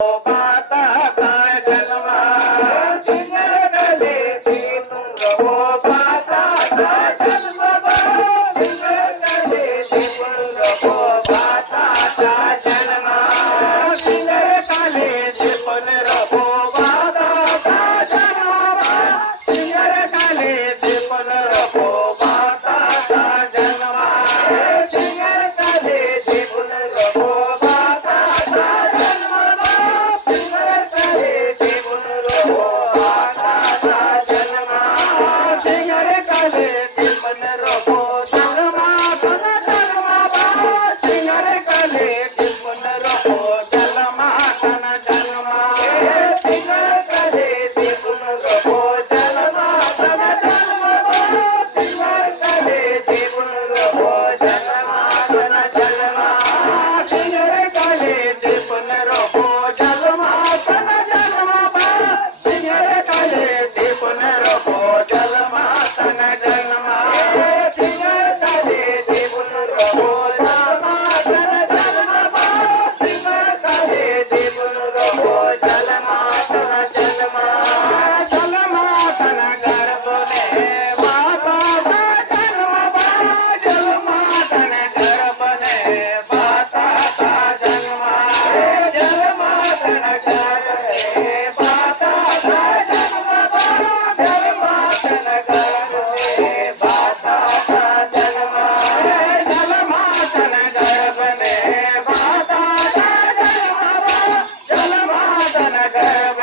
माता का जन्मा सिंगर गले से तुंग हो माता का जन्म सिंगर गले से तुंग हो माता का जन्म सिंगर गले से पुनर हो माता का जन्म सिंगर गले से पुनर हो माता का जन्म सिंगर गले से पुनर हो माता का जन्म सिंगर गले से पुनर हो माता का जन्म सिंगर गले से पुनर हो जन्म सिंगर गले से पुनर हो जन्म जन्म सिंगर गले से पुनर हो जन्म जन्म सिंगर गले से पुनर हो जन्म जन्म सिंगर गले से पुनर हो जन्म जन्म सिंगर गले से पुनर हो जन्म जन्म सिंगर गले से पुनर हो जन्म जन्म सिंगर गले से पुनर हो जन्म जन्म जन्म गर्भ में माता का जन्म जन्म गर्भ में माता का जन्म जन्म गर्भ में माता का जन्म जन्म गर्भ में माता का जन्म जन्म गर्भ में माता का जन्म जन्म गर्भ